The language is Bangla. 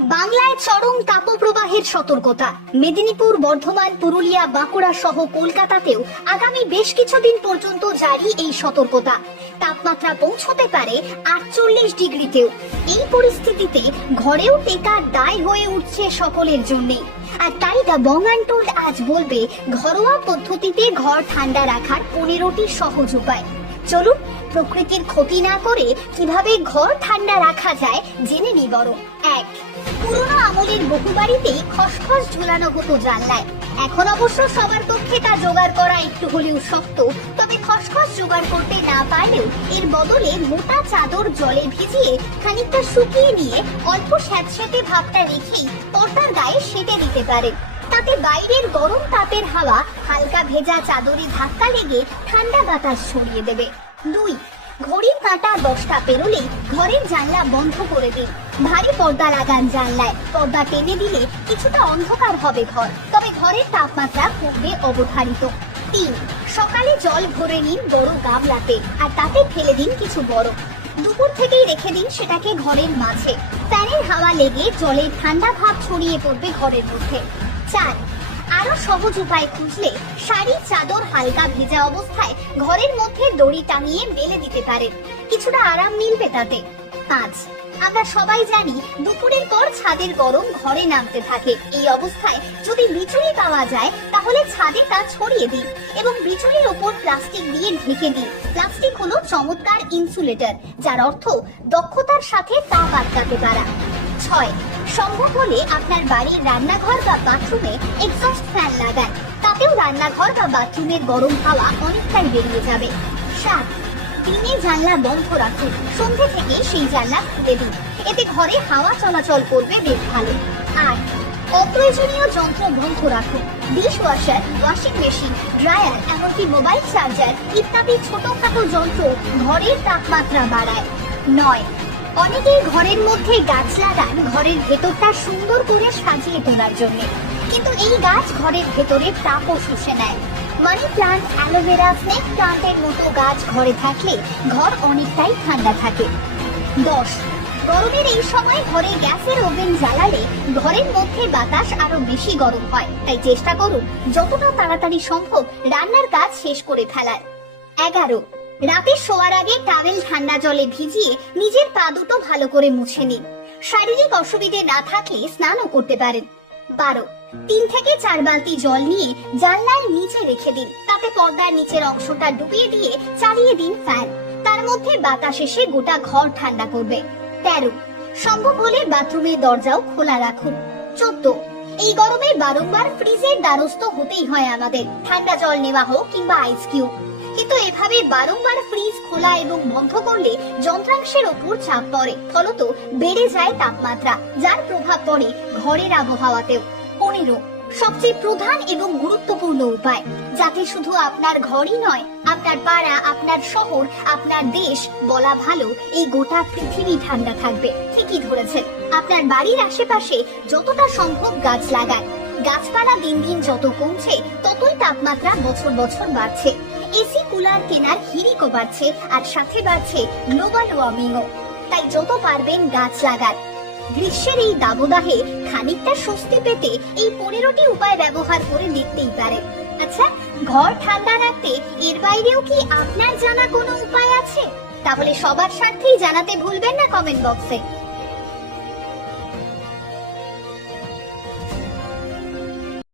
বাংলায় চরম তাপপ্রবাহের সতর্কতা। মেদিনীপুর, বর্ধমান, পুরুলিয়া, বাঁকুড়া সহ কলকাতাতেও আগামী বেশ কিছুদিন পর্যন্ত জারি এই সতর্কতা। তাপমাত্রা পৌঁছতে পারে আটচল্লিশ ডিগ্রিতেও। এই পরিস্থিতিতে ঘরেও টেকার দায় হয়ে উঠছে সকলের জন্যে। আর তাই দ্য বং আনটোল্ড আজ বলবে, ঘরোয়া পদ্ধতিতে ঘর ঠান্ডা রাখার পনেরোটি সহজ উপায়। চলুন, প্রকৃতির ক্ষতি না করে কীভাবে ঘর ঠান্ডা রাখা যায় জেনে নি বরং। এক পুরোনো আমলের বহু বাড়িতেই খসখস ঝুলানো হতো জানলায়। এখন অবশ্য সবার পক্ষে তা জোগাড় করা একটু হলেও শক্ত, তবে খসখস জোগাড় করতে না পারলেও এর বদলে মোটা চাদর জলে ভিজিয়ে খানিকটা শুকিয়ে নিয়ে অল্প স্যাঁতস্যাঁতে ভাবটা রেখেই পর্দার গায়ে সেটে দিতে পারেন। তাতে বাইরের গরম তাপের হাওয়া হালকা ভেজা চাদরে ধাক্কা লেগে ঠান্ডা বাতাস ছড়িয়ে দেবে। দুই, ঘড়ির কাঁটা দশটা পেরোলেই ঘরের জানলা বন্ধ করে দিন। ভারী পর্দা লাগান জানলায়। পর্দা টেনে দিলে কিছুটা অন্ধকার হবে ঘর, তবে ঘরের তাপমাত্রা কমবে অবধারিত। তিন, সকালে জল ভরে নিন বড় গামলাতে, আর তাতে ফেলে দিন কিছু বরফ দুপুর থেকেই রেখে দিন সেটাকে ঘরের মাঝে। ফ্যানের হাওয়া লেগে জলের ঠান্ডা ভাব ছড়িয়ে পড়বে ঘরের মধ্যে। চার, আরও সহজ উপায় খুঁজলে শাড়ি চাদর হালকা ভেজা অবস্থায় ঘরের মধ্যে দড়ি টাঙিয়ে মেলে দিতে পারেন। কিছুটা আরাম মিলবে তাতে। পাঁচ আমরা সবাই জানি দুপুরের পর ছাদের গরম ঘরে নামতে থাকে। এই অবস্থায় যদি বিচুলি পাওয়া যায়, তাহলে ছাদে তা ছড়িয়ে দিন এবং বিচুলির ওপর প্লাস্টিক দিয়ে ঢেকে দিন প্লাস্টিক হলো চমৎকার ইনসুলেটর, যার অর্থ দক্ষতার সাথে তাপ আটকাতে পারা। ছয়, সম্ভব হলে আপনার বাড়ির রান্নাঘর বা বাথরুমে এক্সস্ট ফ্যান লাগান। তাতেও রান্নাঘর বা বাথরুমের গরম হাওয়া অনেকটাই বেরিয়ে যাবে। সাত দিনে জানলা বন্ধ রাখুন সন্ধে থেকে সেই জানলা খুলে দিন। এতে ঘরে হাওয়া চলাচল করবে বেশ ভালো আট অপ্রয়োজনীয় যন্ত্র বন্ধ রাখুন। Dish washer washing machine, dryer, এমনকি মোবাইল চার্জার ইত্যাদি ছোটখাটো যন্ত্র ঘরের তাপমাত্রা বাড়ায়। নয়, অনেকেই ঘরের মধ্যে গাছ লাগান ঘরের ভেতরটা সুন্দর করে সাজিয়ে তোলার জন্য। কিন্তু এই গাছ ঘরের ভেতরে তাপও শুষে নেয়। মানি প্লান্ট অ্যালোভেরা স্নেক প্লান্টের মতো গাছ ঘরে থাকলে ঘর অনেকটাই ঠান্ডা থাকে। দশ, গরমের এই সময় ঘরে গ্যাসের ওভেন জ্বালালে ঘরের মধ্যে বাতাস আরও বেশি গরম হয়। তাই চেষ্টা করুন, যতটা তাড়াতাড়ি সম্ভব রান্নার কাজ শেষ করে ফেলার। এগারো, রাতে শোয়ার আগে টাওয়েল ঠান্ডা জলে ভিজিয়ে নিজের পা দুটো ভালো করে মুছে নিন। শারীরিক অসুবিধে না থাকলে স্নানও করতে পারেন। বারো। তিন থেকে চার বালতি জল নিয়ে জানলার নিচে রেখে দিন। তাতে পর্দার নিচের অংশটা ডুবিয়ে দিয়ে চালিয়ে দিন ফ্যান তার মধ্যে বাতাস এসে গোটা ঘর ঠান্ডা করবে। তেরো। সম্ভব হলে বাথরুমের দরজাও খোলা রাখুন। চোদ্দ। এই গরমে বারংবার ফ্রিজের দ্বারস্থ হতেই হয় আমাদের। ঠান্ডা জল নেওয়া হোক কিংবা আইস কিউব কিন্তু এভাবে বারংবার ফ্রিজ খোলা এবং বন্ধ করলে যন্ত্রাংশের ওপর চাপ পড়ে। ফলত বেড়ে যায় তাপমাত্রা, যার প্রভাব পড়ে ঘরের আবহাওয়াতেও। পনেরো, সবচেয়ে প্রধান এবং গুরুত্বপূর্ণ উপায়, যাতে শুধু আপনার ঘরই নয়, আপনার পাড়া, আপনার শহর, আপনার দেশ বলা ভালো, এই গোটা পৃথিবী ঠান্ডা থাকবে। ঠিকই ধরেছেন, আপনার বাড়ির আশেপাশে যতটা সম্ভব গাছ লাগান। গাছপালা দিন দিন যত কমছে, ততই তাপমাত্রা বছর বছর বাড়ছে। এসি কুলার কেনার হিরিকও বাড়ছে আর সাথে বাড়ছে গ্লোবাল ওয়ার্মিংও তাই যত পারবেন গাছ লাগান। গ্রীষ্মের এই দাবদাহে খানিকটা স্বস্তি পেতে এই পনেরোটি উপায় ব্যবহার করে দেখতেই পারেন। আচ্ছা ঘর ঠান্ডা রাখতে এর বাইরেও কি আপনার জানা কোনো উপায় আছে? তাহলে সবার স্বার্থেই জানাতে ভুলবেন না কমেন্ট বক্সে